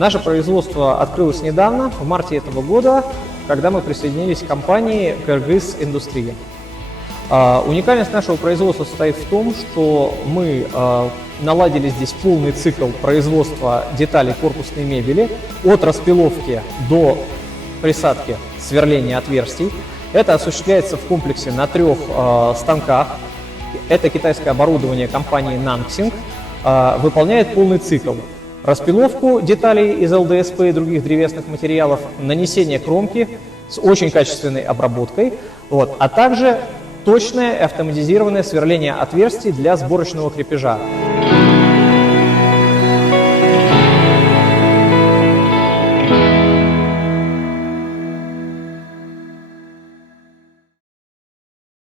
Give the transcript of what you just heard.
Наше производство открылось недавно, в марте этого года, когда мы присоединились к компании Кыргыз Индустрия. Уникальность нашего производства состоит в том, что мы наладили здесь полный цикл производства деталей корпусной мебели от распиловки до присадки, сверления отверстий. Это осуществляется в комплексе на 3 станках. Это китайское оборудование компании Nansing выполняет полный цикл. Распиловку деталей из ЛДСП и других древесных материалов, нанесение кромки с очень качественной обработкой, а также точное автоматизированное сверление отверстий для сборочного крепежа.